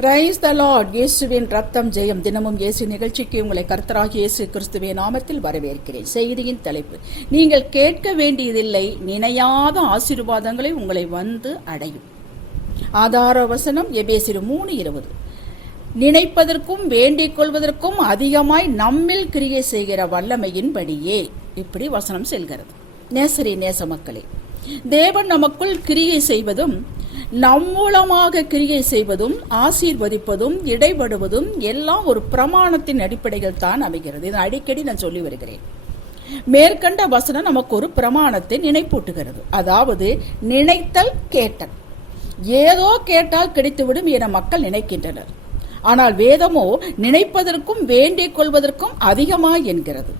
Praise the Lord. இயேசுவின் ரத்தம் ஜெயம். தினமும் இயேசு நிகழ்ச்சிக்கு உங்களை கர்த்தராகிய இயேசு கிறிஸ்துவின் நாமத்தில் வரவேற்கிறேன். செய்தியின் தலைப்பு: நீங்கள் கேட்க வேண்டியதில்லை, நினையாத ஆசீர்வாதங்களை உங்களை வந்து அடையும். ஆதார வசனம் எபேசியர் 3:20. நினைப்பதற்கும் வேண்டிக் கொள்வதற்கும் அதிகமாய் நம்மில் கிரியை செய்கிற வல்லமையின்படியே. இப்படி வசனம் செல்கிறது. நேச மக்களே, தேவன் நமக்குள் கிரியை செய்வதும் நம் மூலமாக கிரியை செய்வதும் ஆசீர்வதிப்பதும் இடைபடுவதும் எல்லாம் ஒரு பிரமாணத்தின் அடிப்படையில் தான் அமைகிறது. இதை அடிக்கடி நான் சொல்லி வருகிறேன். மேற்கண்ட வசனம் நமக்கு ஒரு பிரமாணத்தை நினைப்பூட்டுகிறது. அதாவது நினைத்தல் கேட்டல். ஏதோ கேட்டால் கிடைத்துவிடும் என மக்கள் நினைக்கின்றனர். ஆனால் வேதமோ நினைப்பதற்கும் வேண்டிக் கொள்வதற்கும் அதிகமாய் என்கிறது.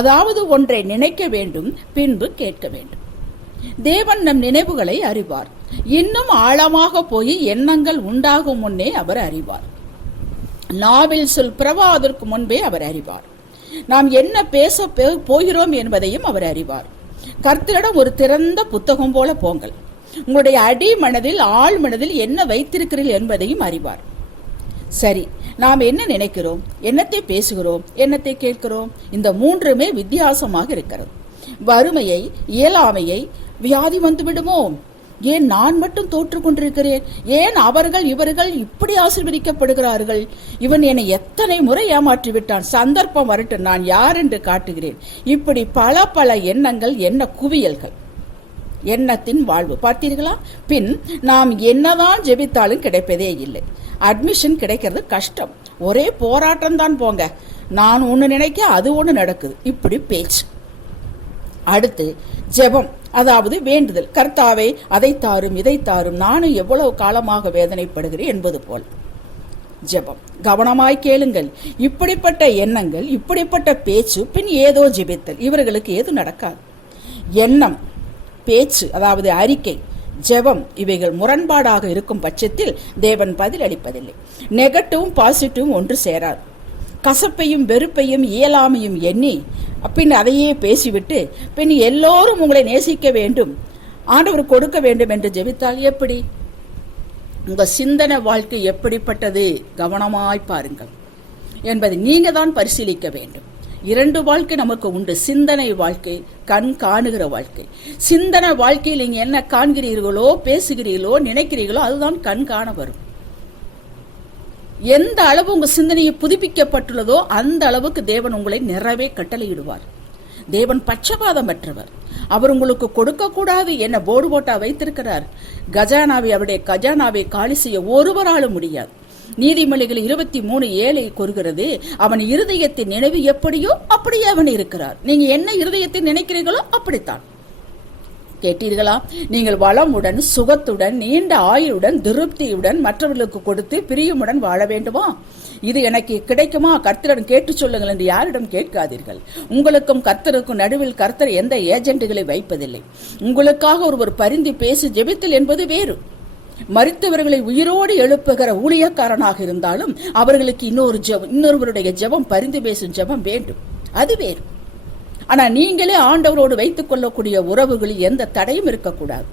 அதாவது ஒன்றை நினைக்க வேண்டும், பின்பு கேட்க வேண்டும். தேவன் நம் நினைவுகளை அறிவார். இன்னும் ஆழமாக போய் எண்ணங்கள் உண்டாகும் முன்னே அவர் அறிவார். நாவில் சொல் பிறவாதற்கு முன்பே அவர் அறிவார். நாம் என்ன பேச போகிறோம் என்பதையும் அவர் அறிவார். கர்த்தரிடம் ஒரு திறந்த புத்தகம் போல போங்கள். உங்களுடைய அடி மனதில் ஆழ் மனதில் என்ன வைத்திருக்கிறீர்கள் என்பதையும் அறிவார். சரி, நாம் என்ன நினைக்கிறோம், என்னத்தை பேசுகிறோம், என்னத்தை கேட்கிறோம்? இந்த மூன்றுமே வித்தியாசமாக இருக்கிறது. வறுமையை, இயலாமையை, வியாதி வந்துவிடுமோ, ஏன் நான் மட்டும் தோற்று கொண்டிருக்கிறேன், ஏன் அவர்கள் இவர்கள் இப்படி ஆசீர்வதிக்கப்படுகிறார்கள், இவன் என்னை எத்தனை முறை ஏமாற்றி விட்டான், சந்தர்ப்பம் வரட்டும் நான் யார் என்று காட்டுகிறேன். இப்படி பல பல எண்ணங்கள், எண்ண குவியல்கள். எண்ணத்தின் வாழ்வு பார்த்தீர்களா? பின் நாம் என்னதான் ஜெபித்தாலும் கிடைப்பதே இல்லை. அட்மிஷன் கிடைக்கிறது கஷ்டம். ஒரே போராட்டம் தான் போங்க. நான் ஒன்று நினைக்க அது ஒன்று நடக்குது. இப்படி பேச்சு. அடுத்து ஜெபம், அதாவது வேண்டுதல். கர்த்தாவே அதை தாரும், இதை தாரும், நானும் எவ்வளவு காலமாக வேதனைப்படுகிறேன் என்பது போல் ஜெபம். கவனமாய் கேளுங்கள். இப்படிப்பட்ட எண்ணங்கள், இப்படிப்பட்ட பேச்சு, பின் ஏதோ ஜெபித்தல், இவர்களுக்கு ஏது நடக்காது. எண்ணம், பேச்சு, அதாவது அறிக்கை, ஜெபம், இவைகள் முரண்பாடாக இருக்கும் பட்சத்தில் தேவன் பதில் அளிப்பதில்லை. நெகட்டிவும் பாசிட்டிவும் ஒன்று சேராது. கசப்பையும் வெறுப்பையும் இயலாமையும் எண்ணி பின் அதையே பேசிவிட்டு பின் எல்லோரும் உங்களை நேசிக்க வேண்டும், ஆண்டவர் கொடுக்க வேண்டும் என்று ஜெபித்தால் எப்படி? உங்க சிந்தனை வாழ்க்கை எப்படிப்பட்டது? கவனமாய் பாருங்கள் என்பதை நீங்க தான் பரிசீலிக்க வேண்டும். இரண்டு வாழ்க்கை நமக்கு உண்டு. சிந்தனை வாழ்க்கை, கண் காணுகிற வாழ்க்கை. சிந்தனை வாழ்க்கையில் நீங்க என்ன காண்கிறீர்களோ, பேசுகிறீர்களோ, நினைக்கிறீர்களோ அதுதான் கண் காண வரும். எந்த அளவு உங்க சிந்தனையை புதுப்பிக்கப்பட்டுள்ளதோ அந்த அளவுக்கு தேவன் உங்களை நிறைவே கட்டளையிடுவார். தேவன் பட்சபாதமற்றவர். அவர் உங்களுக்கு கொடுக்க கூடாது என்ன போர்டு போட்டா வைத்திருக்கிறார்? அவருடைய கஜானாவை காலி செய்ய ஒருவராலும் முடியாது. நீதிமொழிகள் 23:7 கூறுகிறது, அவன் இருதயத்தின் நினைவு எப்படியோ அப்படியே அவன் இருக்கிறார். நீங்க என்ன இருதயத்தை நினைக்கிறீர்களோ அப்படித்தான். கேட்டீர்களா? நீங்கள் வளமுடன், சுகத்துடன், நீண்ட ஆயுளுடன், திருப்தியுடன் மற்றவர்களுக்கு கொடுத்து பிரியமுடன் வாழ வேண்டுமா? இது எனக்கு கிடைக்குமா? கர்த்தரிடம் கேட்டு சொல்லுங்கள் என்று யாரிடம் கேட்காதீர்கள். உங்களுக்கும் கர்த்தருக்கும் நடுவில் கர்த்தர் எந்த ஏஜென்ட்டுகளை வைப்பதில்லை. உங்களுக்காக ஒருவர் பரிந்து பேசி ஜெபித்தல் என்பது வேறு. மரித்தவர்களை உயிரோடு எழுப்புகிற ஊழியக்காரனாக இருந்தாலும் அவர்களுக்கு இன்னொருவருடைய ஜெபம், பரிந்து பேசும் ஜெபம் வேண்டும். அது வேறு. ஆனா நீங்களே ஆண்டவரோடு வைத்துக் கொள்ளக்கூடிய உறவுகளில் எந்த தடையும் இருக்கக்கூடாது.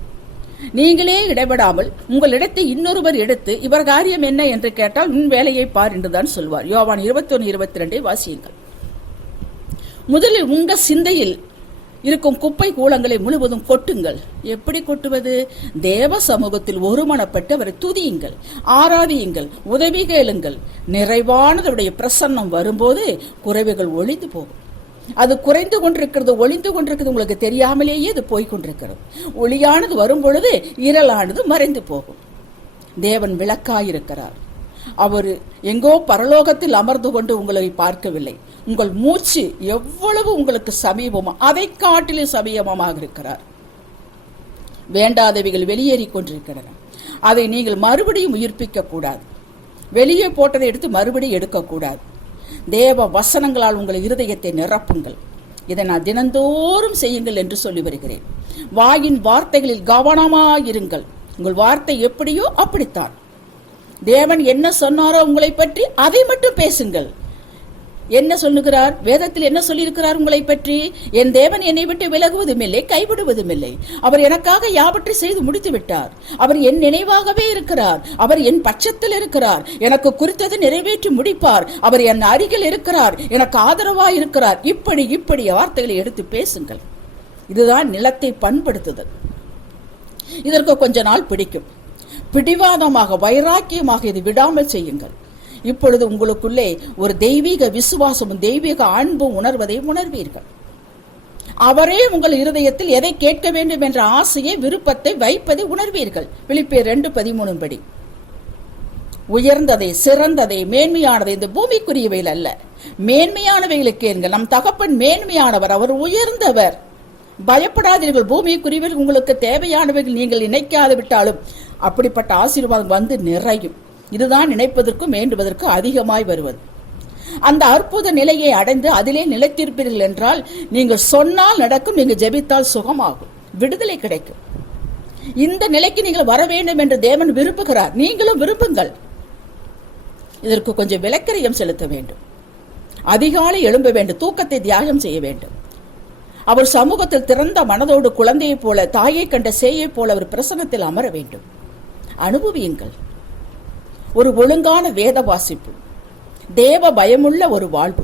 நீங்களே இடைபடாமல் உங்களிடத்தை இன்னொருவர் எடுத்து இவர் காரியம் என்ன என்று கேட்டால் உன் வேலையை பார் என்றுதான் சொல்வார். யோவான் 21:22 வாசியுங்கள். முதலில் உங்க சிந்தையில் இருக்கும் குப்பை கூலங்களை முழுவதும் கொட்டுங்கள். எப்படி கொட்டுவது? தேவ சமூகத்தில் ஒருமனப்பட்டு அவரை துதியுங்கள், ஆராதியுங்கள், உதவி கேளுங்கள். நிறைவானதுடைய பிரசன்னம் வரும்போது குறைவுகள் ஒளிந்து போகும். அது குறைந்து கொண்டிருக்கிறது, ஒளிந்து கொண்டிருக்கிறது, உங்களுக்கு தெரியாமலேயே அது போய்கொண்டிருக்கிறது. ஒளியானது வரும் பொழுது இருளானது மறைந்து போகும். தேவன் விளக்காயிருக்கிறார். அவர் எங்கோ பரலோகத்தில் அமர்ந்து கொண்டு உங்களை பார்க்கவில்லை. உங்கள் மூச்சு எவ்வளவு உங்களுக்கு சமீபமோ அதை காட்டிலும் சமீபமாக இருக்கிறார். வேண்டாதவைகள் வெளியேறி கொண்டிருக்கின்றன. அதை நீங்கள் மறுபடியும் உயிர்ப்பிக்க கூடாது. வெளியே போட்டதை எடுத்து மறுபடியும் எடுக்கக்கூடாது. தேவ வசனங்களால் உங்கள் இருதயத்தை நிரப்புங்கள். இதை நான் தினந்தோறும் செய்யுங்கள் என்று சொல்லி வருகிறேன். வாயின் வார்த்தைகளில் கவனமாயிருங்கள். உங்கள் வார்த்தை எப்படியோ அப்படித்தான். தேவன் என்ன சொன்னாரோ உங்களை பற்றி அதை மட்டும் பேசுங்கள். என்ன சொல்லுகிறார்? வேதத்தில் என்ன சொல்லியிருக்கிறார் உங்களை பற்றி? என் தேவன் என்னை விட்டு விலகுவதும் இல்லை, கைவிடுவதும் இல்லை. அவர் எனக்காக யாவற்றை செய்து முடித்து விட்டார். அவர் என் நினைவாகவே இருக்கிறார். அவர் என் பட்சத்தில் இருக்கிறார். எனக்கு குறித்தது நிறைவேற்றி முடிப்பார். அவர் என் அருகில் இருக்கிறார். எனக்கு ஆதரவாய் இருக்கிறார். இப்படி வார்த்தைகளை எடுத்து பேசுங்கள். இதுதான் நிலத்தை பண்படுத்துதல். இதற்கு கொஞ்ச நாள் பிடிக்கும். பிடிவாதமாக, வைராக்கியமாக இது விடாமல் செய்யுங்கள். இப்பொழுது உங்களுக்குள்ளே ஒரு தெய்வீக விசுவாசமும் தெய்வீக அன்பும் உணர்வதை உணர்வீர்கள். அவரே உங்கள் இருதயத்தில் எதை கேட்க வேண்டும் என்ற ஆசையை, விருப்பத்தை வைப்பதை உணர்வீர்கள். பிலிப்பியர் 2:13 படி உயர்ந்ததை, சிறந்ததை, மேன்மையானதை, இந்த பூமிக்குரியவைகள் அல்ல, மேன்மையானவைகளை கேளுங்கள். நம் தகப்பன் மேன்மையானவர், அவர் உயர்ந்தவர். பயப்படாதீர்கள். பூமிக்குரியவைகள் உங்களுக்கு தேவையானவைகள் நீங்கள் நினைக்காது விட்டாலும் அப்படிப்பட்ட ஆசீர்வாதம் வந்து நிறையும். இதுதான் நினைப்பதற்கும் வேண்டுவதற்கும் அதிகமாய் வருவது. அந்த அற்புத நிலையை அடைந்து அதிலே நிலைத்திருப்பீர்கள் என்றால் நீங்கள் சொன்னால் நடக்கும், நீங்கள் ஜெபித்தால் சுகமாகும், விடுதலை கிடைக்கும். இந்த நிலைக்கு நீங்கள் வர வேண்டும் என்று தேவன் விரும்புகிறார். நீங்களும் விரும்புங்கள். இதற்கு கொஞ்சம் விலக்கிரயம் செலுத்த வேண்டும். அதிகாலை எழும்ப வேண்டும். தூக்கத்தை தியாகம் செய்ய வேண்டும். அவர் சமூகத்தில் திறந்த மனதோடு குழந்தையைப் போல, தாயை கண்ட சேயை போல அவர் பிரசன்னத்தில் அமர வேண்டும். அனுபவியுங்கள். ஒரு ஒழுங்கான வேத வாசிப்பு, தேவ பயமுள்ள ஒரு வாழ்வு,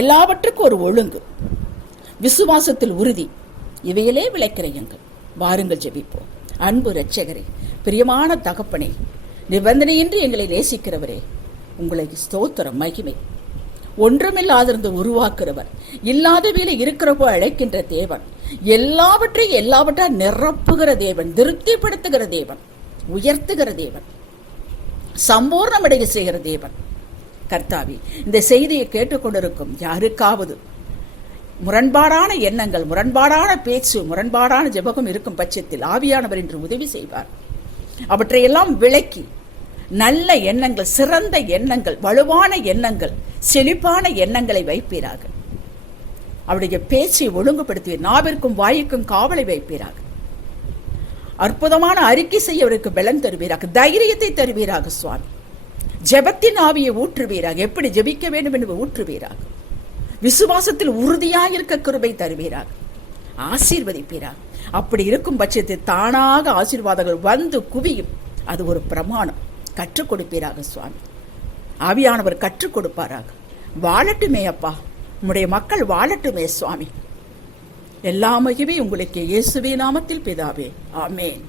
எல்லாவற்றுக்கும் ஒரு ஒழுங்கு, விசுவாசத்தில் உறுதி, இவையிலே விளைக்கிறையுங்கள். வாருங்கள் ஜெபிப்போம். அன்பு இரட்சகரே, பிரியமான தகப்பனே, நிபந்தனையின்றி எங்களை நேசிக்கிறவரே, உங்களை ஸ்தோத்திரம், மகிமை. ஒன்றுமில்லாதிருந்து உருவாக்குறவர், இல்லாதவையில இருக்கிறப்போ அழைக்கின்ற தேவன், எல்லாவற்றையும் நிரப்புகிற தேவன், திருப்திப்படுத்துகிற தேவன், உயர்த்துகிற தேவன், சம்பூர்ணமடைய செய்கிற தேவன். கர்த்தாவே, இந்த செய்தியை கேட்டுக்கொண்டிருக்கும் யாருக்காவது முரண்பாடான எண்ணங்கள், முரண்பாடான பேச்சு, முரண்பாடான ஜெபகம் இருக்கும் பட்சத்தில் ஆவியானவர் என்று உதவி செய்வார். அவற்றையெல்லாம் விளக்கி நல்ல எண்ணங்கள், சிறந்த எண்ணங்கள், வலுவான எண்ணங்கள், செழிப்பான எண்ணங்களை வைப்பீராக. அவருடைய பேச்சை ஒழுங்குபடுத்தி நாவிற்கும் வாய்க்கும் காவலை வைப்பீராக. அற்புதமான அறிக்கை செய்ய அவருக்கு பலன் தருவீராக, தைரியத்தை தருவீராக சுவாமி. ஜெபத்தின் ஆவியை ஊற்றுவீராக, எப்படி ஜெபிக்க வேண்டும் என்று ஊற்றுவீராக. விசுவாசத்தில் உறுதியாக இருக்க கிருபை தருவீராக, ஆசீர்வதிப்பீராக. அப்படி இருக்கும் பட்சத்தில் தானாக ஆசீர்வாதங்கள் வந்து குவியும். அது ஒரு பிரமாணம். கற்றுக் கொடுப்பீராக சுவாமி. ஆவியானவர் கற்றுக் கொடுப்பாராக. வாழட்டுமே அப்பா, உம்முடைய மக்கள் வாழட்டுமே சுவாமி. எல்லா மகிமையும் உங்களுக்கு இயேசுவின் நாமத்தில் பிதாவே, ஆமென்.